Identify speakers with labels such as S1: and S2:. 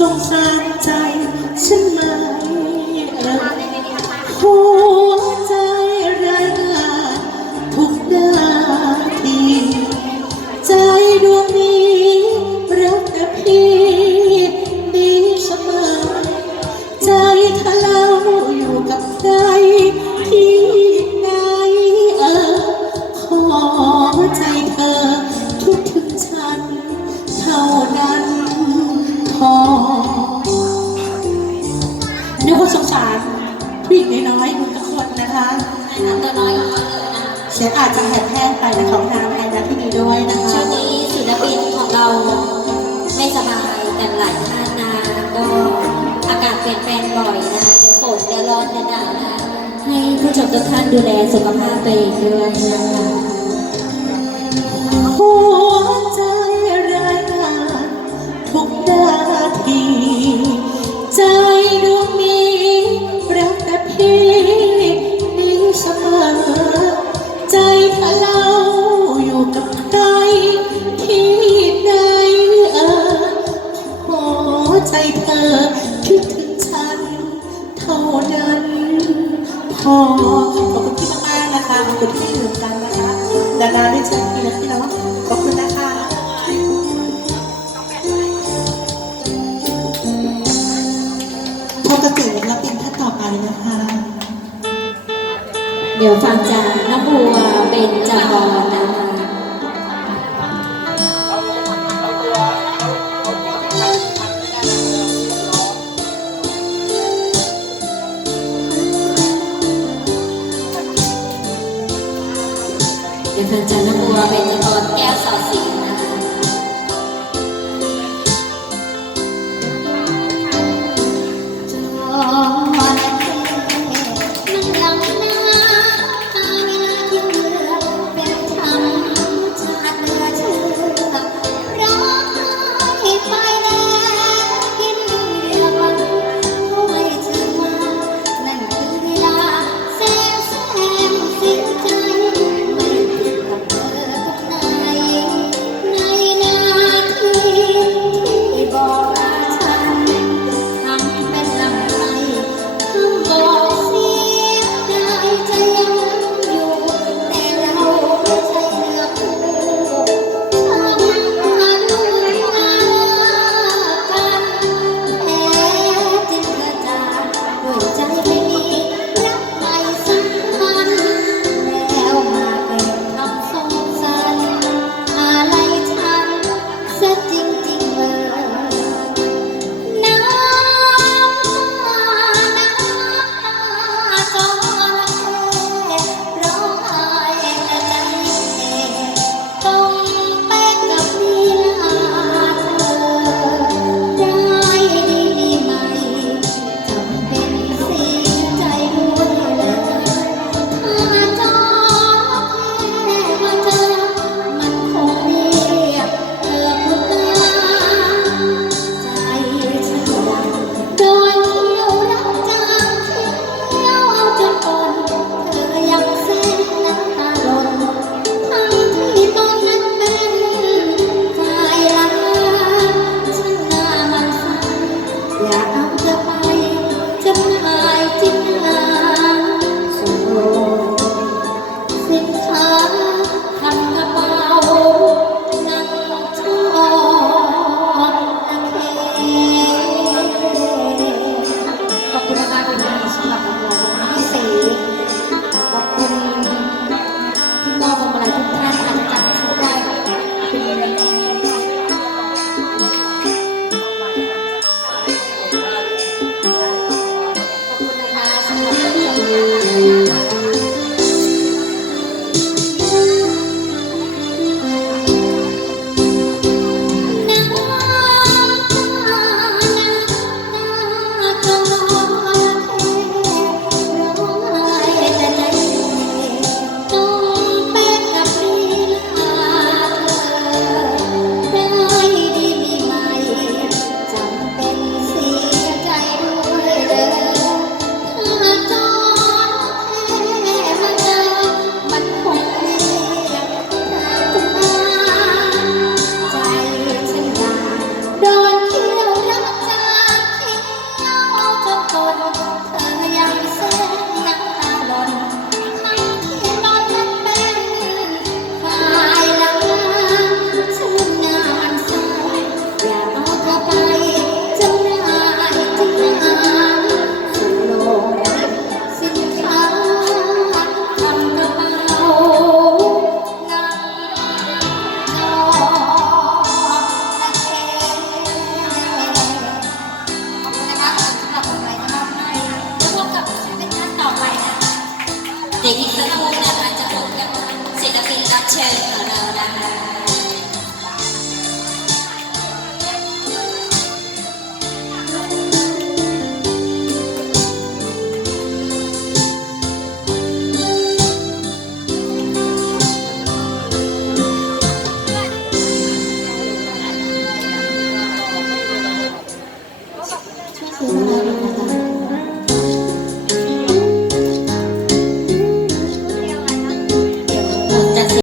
S1: สงสารใจฉันมา ผู้หญิงน้อยๆคุณทุกคนนะคะ
S2: ตัวน้อยของเขาเลยนะ
S1: เสียงอาจจะแหบแห้งไปนะของทางแอนนะที่นี้ด้วยนะ
S2: ช่
S1: คะ
S2: วงนี้ศิลปินของเราไม่สบายกันหลายท่านนะก็อากาศเปลี่ยนแปลงบ่อยนะเดี๋ยวฝนเดี๋ยวร้อนเดี๋ยวหนาวนะให้ผู้ชมทุกท่านดูแลสุขภาพตัวเองด้วยนะคะ
S1: หัวใจรายงานทุกนาที เท่านั้นพอขอบคุณพี่มากๆนะคะขอบคุณที่อยู่กันนะคะดานาได้เจอพี่นะพี่เนาะขอบคุณนะคะพบกับตื่นแล้วเป็นท่านต่อไปนะคะ
S2: เดี๋ยวฟังจากน้องบัวเบนจพรนะ เดี๋ยว